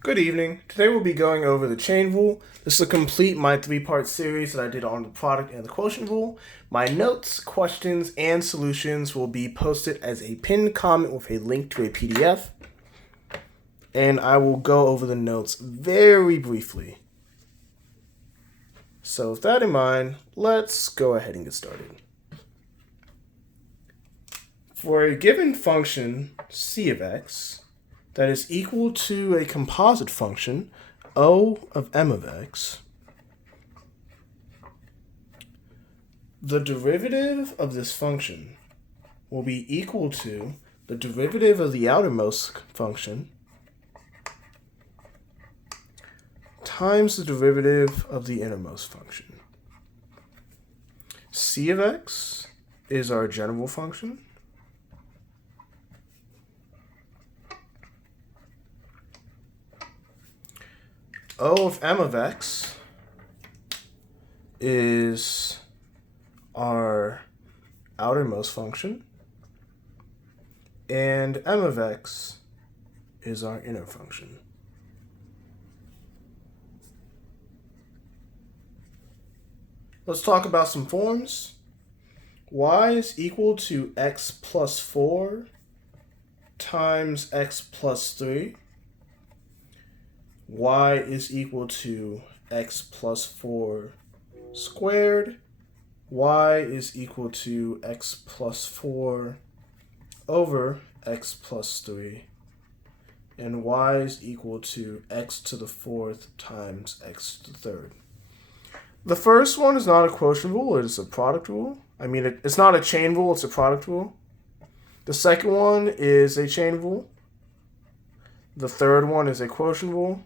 Good evening. Today we'll be going over the chain rule. This is a complete my three-part series that I did on the product and the quotient rule. My notes, questions, and solutions will be posted as a pinned comment with a link to a PDF. And I will go over the notes very briefly. So with that in mind, let's go ahead and get started. For a given function c of x, that is equal to a composite function, O of m of x, the derivative of this function will be equal to the derivative of the outermost function times the derivative of the innermost function. C of x is our general function. O of m of x is our outermost function, and m of x is our inner function. Let's talk about some forms. Y is equal to x plus 4 times x plus 3. Y is equal to x plus 4 squared. Y is equal to x plus 4 over x plus 3. And y is equal to x to the 4th times x to the 3rd. The first one is not a quotient rule, it is a product rule. It's not a chain rule, it's a product rule. The second one is a chain rule. The third one is a quotient rule.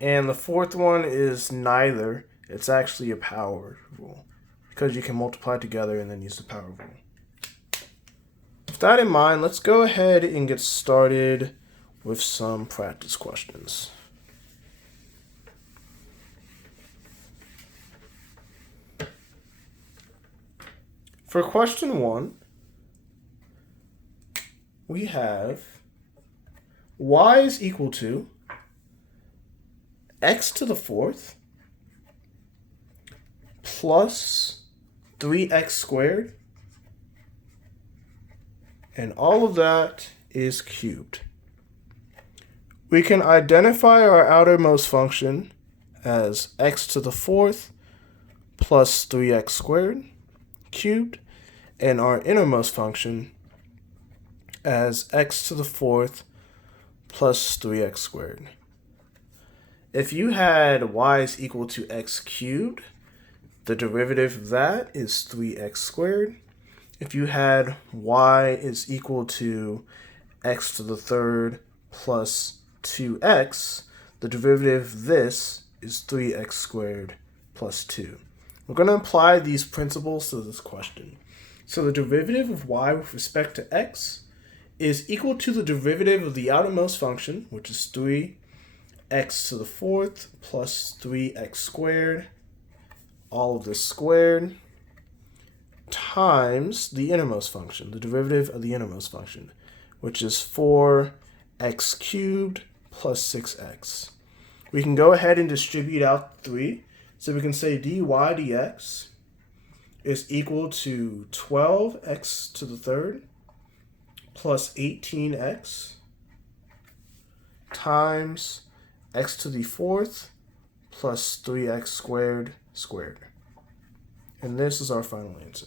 And the fourth one is neither. It's actually a power rule because you can multiply together and then use the power rule. With that in mind, let's go ahead and get started with some practice questions. For question 1, we have y is equal to x to the 4th plus 3x squared, and all of that is cubed. We can identify our outermost function as x to the 4th plus 3x squared cubed, and our innermost function as x to the 4th plus 3x squared. If you had y is equal to x cubed, the derivative of that is 3x squared. If you had y is equal to x to the 3rd plus 2x, the derivative of this is 3x squared plus 2. We're going to apply these principles to this question. So the derivative of y with respect to x is equal to the derivative of the outermost function, which is 3x to the 4th plus 3x squared, all of this squared, times the innermost function, the derivative of the innermost function, which is 4x cubed plus 6x. We can go ahead and distribute out 3. So we can say dy dx is equal to 12x to the 3rd plus 18x times x to the 4th plus 3x squared squared. And this is our final answer.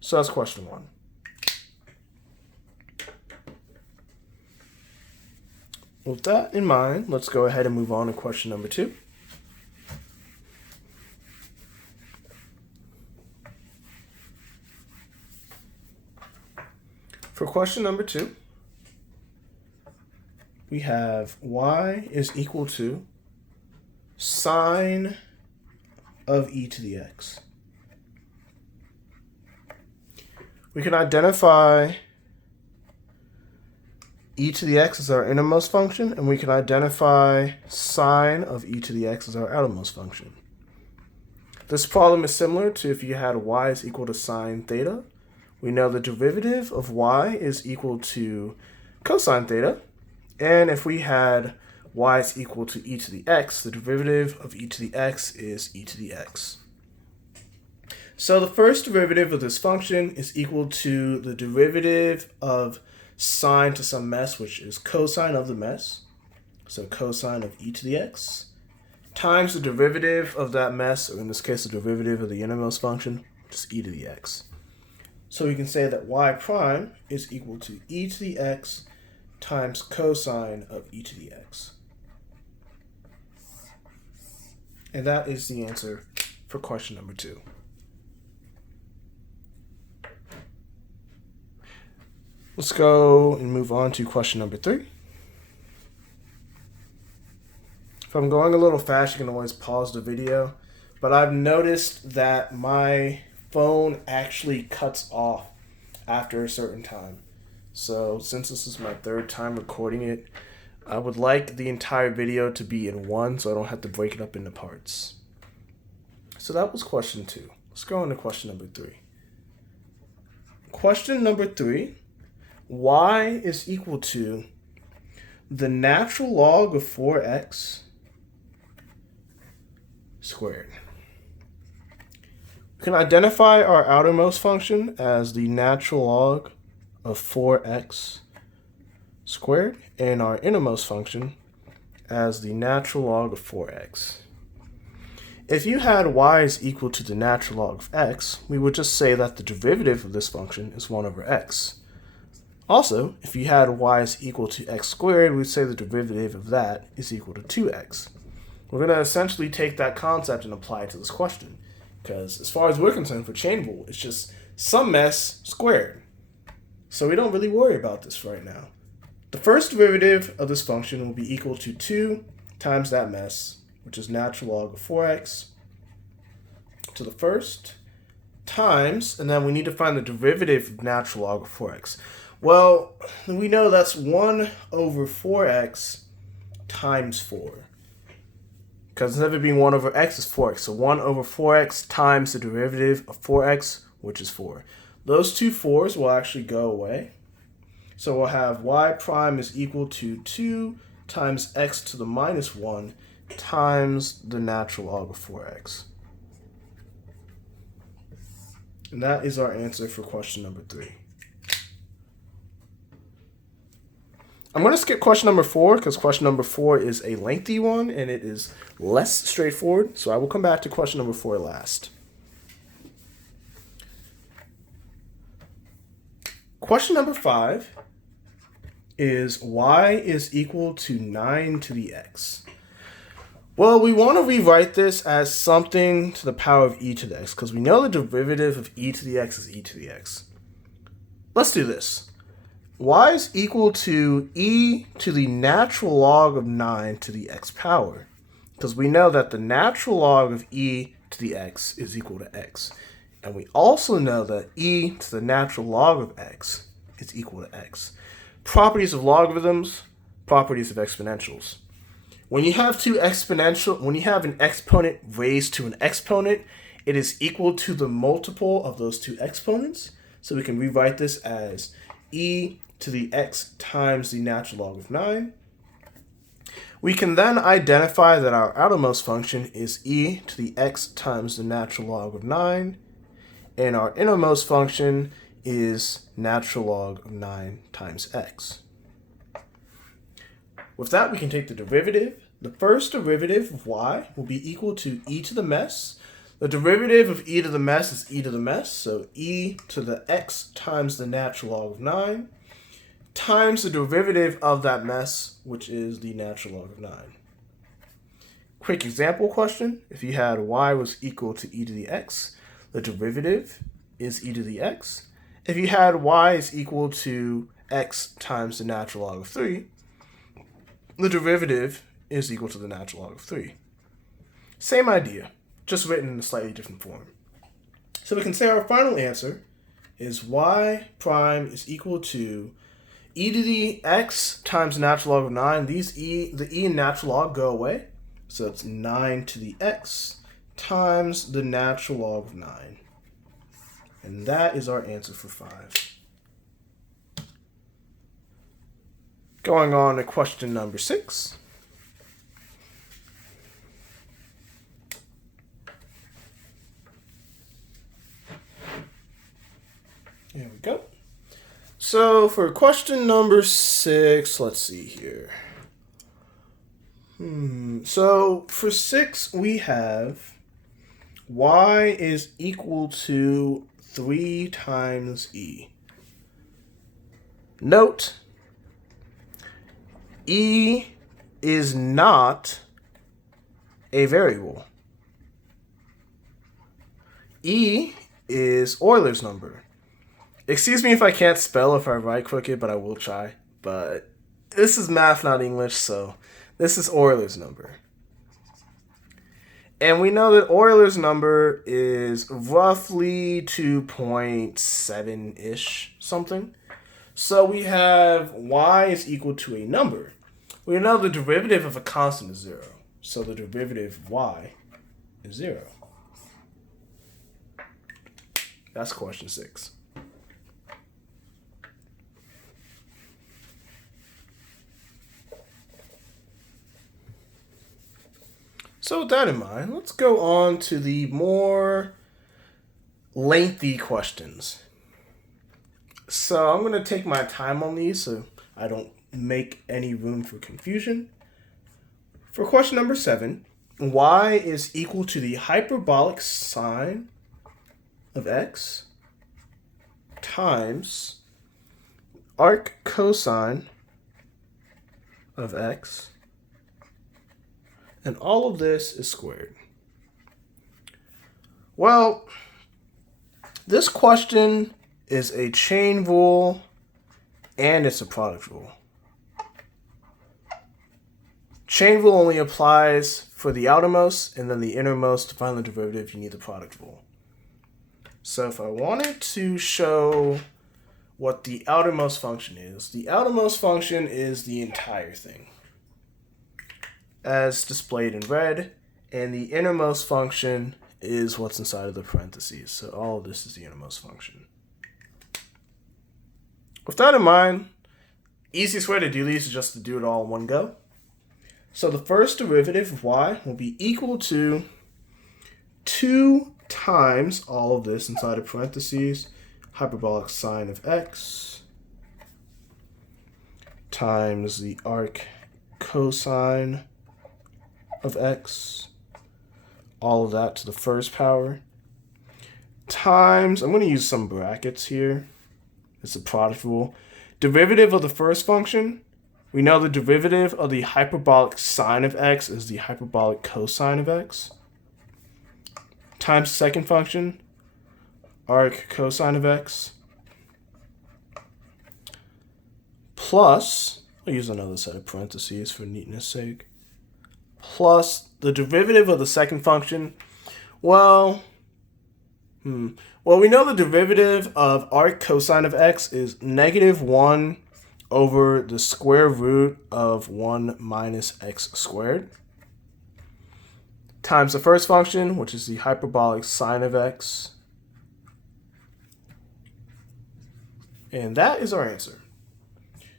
So that's question 1. With that in mind, let's go ahead and move on to question number 2. For question number 2, we have y is equal to sine of e to the x. We can identify e to the x as our innermost function, and we can identify sine of e to the x as our outermost function. This problem is similar to if you had y is equal to sine theta. we know the derivative of y is equal to cosine theta. And if we had y is equal to e to the x, the derivative of e to the x is e to the x. So the first derivative of this function is equal to the derivative of sine to some mess, which is cosine of the mess. So cosine of e to the x times the derivative of that mess, or in this case, the derivative of the innermost function, just e to the x. So we can say that y prime is equal to e to the x times cosine of e to the x. And that is the answer for question number 2. Let's go and move on to question number 3. If I'm going a little fast, you can always pause the video, but I've noticed that my phone actually cuts off after a certain time. So since this is my 3rd time recording it, I would like the entire video to be in one so I don't have to break it up into parts. So that was question 2. Let's go on to question number 3. Question number 3, y is equal to the natural log of 4x squared. We can identify our outermost function as the natural log of 4x squared and our innermost function as the natural log of 4x. If you had y is equal to the natural log of x, we would just say that the derivative of this function is 1 over x. Also, if you had y is equal to x squared, we'd say the derivative of that is equal to 2x. We're going to essentially take that concept and apply it to this question, because as far as we're concerned for chain rule, it's just some mess squared. So we don't really worry about this right now. The first derivative of this function will be equal to 2 times that mess, which is natural log of 4x to the first, times, and then we need to find the derivative of natural log of 4x. Well, we know that's 1 over 4x times 4. Because instead of it being 1 over x is 4x. So 1 over 4x times the derivative of 4x, which is 4. Those two 4's will actually go away. So we'll have y prime is equal to 2 times x to the minus 1 times the natural log of 4x. And that is our answer for question number 3. I'm going to skip question number 4 because question number 4 is a lengthy one and it is less straightforward. So I will come back to question number 4 last. Question number 5 is y is equal to 9 to the x. Well, we want to rewrite this as something to the power of e to the x because we know the derivative of e to the x is e to the x. Let's do this. Y is equal to e to the natural log of 9 to the x power, because we know that the natural log of e to the x is equal to x. And we also know that e to the natural log of x is equal to x. Properties of logarithms, properties of exponentials. When you have an exponent raised to an exponent, it is equal to the multiple of those two exponents. So we can rewrite this as e to the x times the natural log of 9. We can then identify that our outermost function is e to the x times the natural log of 9, and our innermost function is natural log of 9 times x. With that, we can take the derivative. The first derivative of y will be equal to e to the mess. The derivative of e to the mess is e to the mess, so e to the x times the natural log of 9 times the derivative of that mess, which is the natural log of 9. Quick example question. If you had y was equal to e to the x, the derivative is e to the x. If you had y is equal to x times the natural log of 3, the derivative is equal to the natural log of 3. Same idea, just written in a slightly different form. So we can say our final answer is y prime is equal to e to the x times the natural log of 9. The e and natural log go away. So it's 9 to the x times the natural log of 9. And that is our answer for 5. Going on to question number 6. There we go. So for question number 6, let's see here. So for 6, we have y is equal to 3 times e. Note, e is not a variable. E is Euler's number. Excuse me if I can't spell if I write crooked, but I will try. But this is math, not English, so this is Euler's number. And we know that Euler's number is roughly 2.7-ish something. So we have y is equal to a number. We know the derivative of a constant is 0. So the derivative of y is 0. That's question 6. So with that in mind, let's go on to the more lengthy questions. So I'm going to take my time on these so I don't make any room for confusion. For question number 7, y is equal to the hyperbolic sine of x times arc cosine of x. And all of this is squared. Well, this question is a chain rule and it's a product rule. Chain rule only applies for the outermost, and then the innermost, to find the derivative, you need the product rule. So if I wanted to show what the outermost function is, the outermost function is the entire thing, as displayed in red, and the innermost function is what's inside of the parentheses. So all of this is the innermost function. With that in mind, easiest way to do these is just to do it all in one go. So the first derivative of y will be equal to 2 times all of this inside of parentheses, hyperbolic sine of x, times the arc cosine of x, all of that to the first power, times, I'm going to use some brackets here, it's a product rule, derivative of the first function, we know the derivative of the hyperbolic sine of x is the hyperbolic cosine of x, times the second function, arc cosine of x, plus, I'll use another set of parentheses for neatness sake, plus the derivative of the second function. Well, we know the derivative of arc cosine of x is -1 over the square root of 1 minus x squared, times the first function, which is the hyperbolic sine of x. And that is our answer.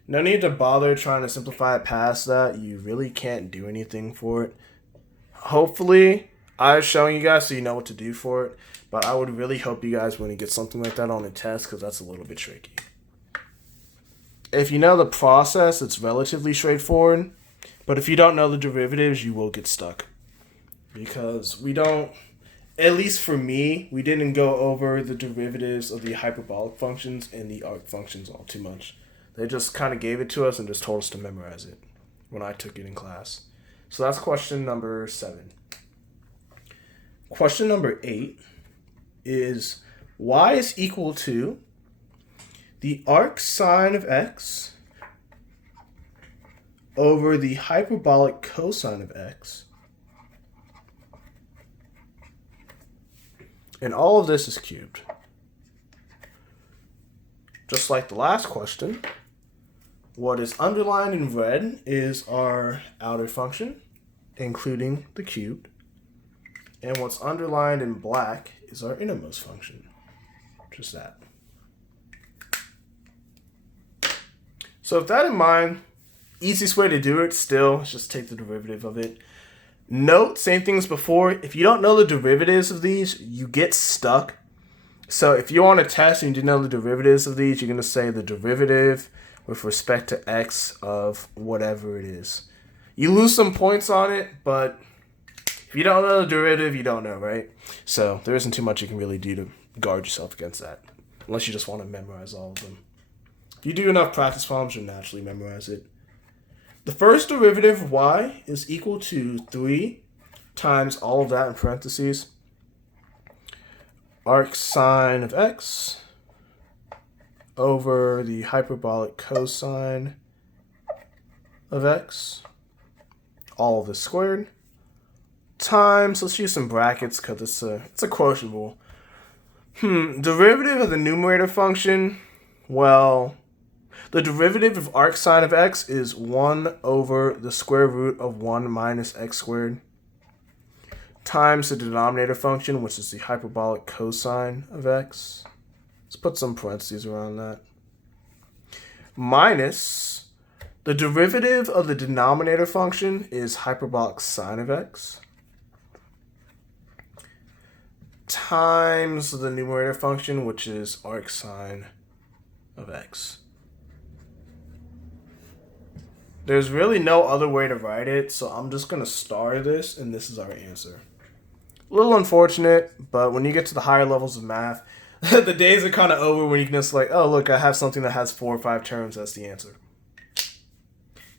No need to bother trying to simplify it past that. You really can't do anything for it. Hopefully, I was showing you guys so you know what to do for it. But I would really hope you guys wouldn't get something like that on a test, because that's a little bit tricky. If you know the process, it's relatively straightforward. But if you don't know the derivatives, you will get stuck. Because we don't, at least for me, we didn't go over the derivatives of the hyperbolic functions and the arc functions all too much. They just kind of gave it to us and just told us to memorize it when I took it in class. So that's question number 7. Question number 8 is y is equal to the arc sine of x over the hyperbolic cosine of x. And all of this is cubed. Just like the last question, what is underlined in red is our outer function, including the cubed. And what's underlined in black is our innermost function, Just that. So with that in mind, easiest way to do it still is just take the derivative of it. Note, same thing as before, if you don't know the derivatives of these, you get stuck. So if you're on a test and you didn't know the derivatives of these, you're going to say the derivative with respect to x of whatever it is. You lose some points on it, but if you don't know the derivative, you don't know, right? So there isn't too much you can really do to guard yourself against that, unless you just want to memorize all of them. If you do enough practice problems, you'll naturally memorize it. The first derivative of y is equal to 3 times all of that in parentheses, arc sine of x over the hyperbolic cosine of x, all of this squared, times, let's use some brackets because it's a quotient rule. Derivative of the numerator function, well, the derivative of arc sine of x is 1 over the square root of 1 minus x squared times the denominator function, which is the hyperbolic cosine of x. Let's put some parentheses around that. Minus the derivative of the denominator function is hyperbolic sine of x times the numerator function, which is arc sine of x. There's really no other way to write it, so I'm just going to star this, and this is our answer. A little unfortunate, but when you get to the higher levels of math, the days are kind of over when you can just like, oh, look, I have something that has 4 or 5 terms, that's the answer.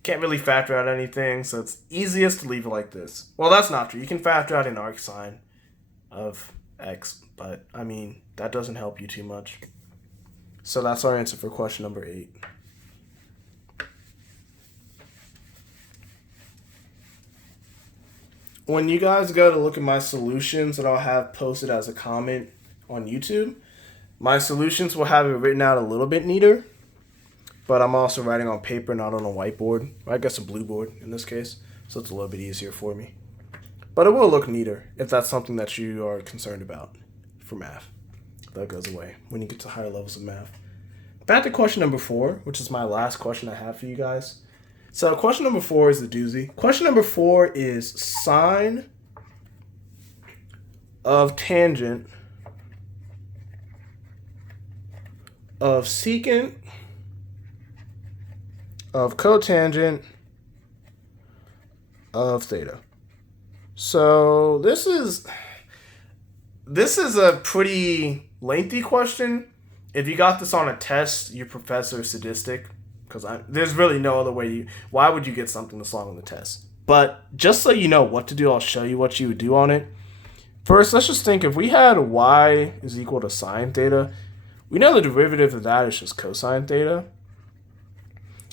Can't really factor out anything, so it's easiest to leave it like this. Well, that's not true. You can factor out an arc sine of x, but, I mean, that doesn't help you too much. So that's our answer for question number 8. When you guys go to look at my solutions that I'll have posted as a comment on YouTube, my solutions will have it written out a little bit neater, but I'm also writing on paper, not on a whiteboard. I guess a blue board in this case, so it's a little bit easier for me. But it will look neater if that's something that you are concerned about for math. That goes away when you get to higher levels of math. Back to question number 4, which is my last question I have for you guys. So question number 4 is the doozy. Question number 4 is sine of tangent of secant of cotangent of theta. So this is a pretty lengthy question. If you got this on a test, your professor is sadistic. Because there's really no other way. Why would you get something this long on the test? But just so you know what to do, I'll show you what you would do on it. First, let's just think if we had y is equal to sine theta, we know the derivative of that is just cosine theta.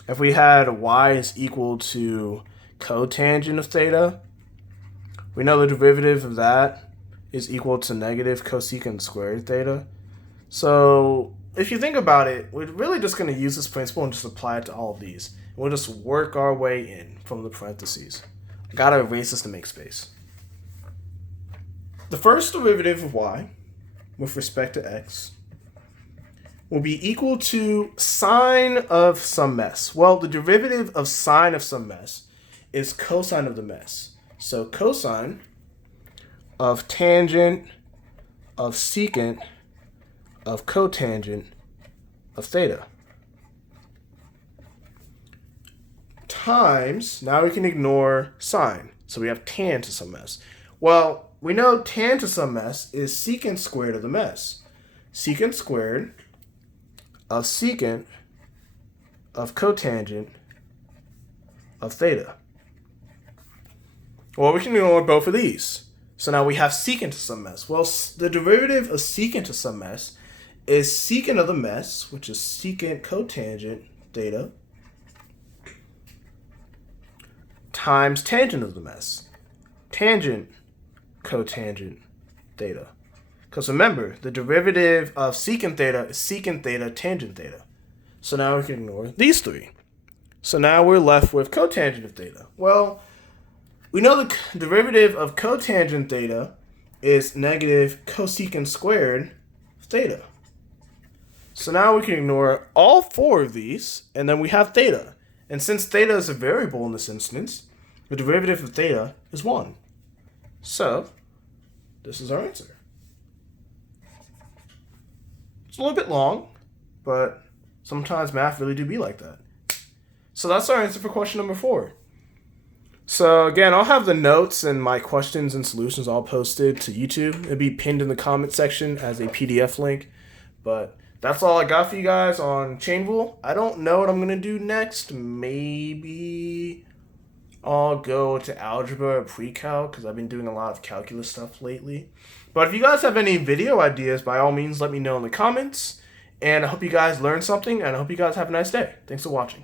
If we had y is equal to cotangent of theta, we know the derivative of that is equal to negative cosecant squared theta. So if you think about it, we're really just going to use this principle and just apply it to all of these. We'll just work our way in from the parentheses. I gotta erase this to make space. The first derivative of y with respect to x will be equal to sine of some mess. Well, the derivative of sine of some mess is cosine of the mess. So cosine of tangent of secant of cotangent of theta times, now we can ignore sine, so we have tan to some mess. Well, we know tan to some mess is secant squared of the mess. Secant squared of secant of cotangent of theta. Well, we can ignore both of these. So now we have secant to some mess. Well, the derivative of secant to some mess is secant of the mess, which is secant cotangent theta, times tangent of the mess, tangent cotangent theta. Because remember, the derivative of secant theta is secant theta tangent theta. So now we can ignore these three. So now we're left with cotangent of theta. Well, we know the derivative of cotangent theta is negative cosecant squared theta. So now we can ignore all 4 of these, and then we have theta. And since theta is a variable in this instance, the derivative of theta is 1. So, this is our answer. It's a little bit long, but sometimes math really do be like that. So that's our answer for question number 4. So again, I'll have the notes and my questions and solutions all posted to YouTube. It'll be pinned in the comment section as a PDF link. But that's all I got for you guys on chain rule. I don't know what I'm going to do next. Maybe I'll go to algebra or pre-calc because I've been doing a lot of calculus stuff lately. But if you guys have any video ideas, by all means, let me know in the comments. And I hope you guys learned something, and I hope you guys have a nice day. Thanks for watching.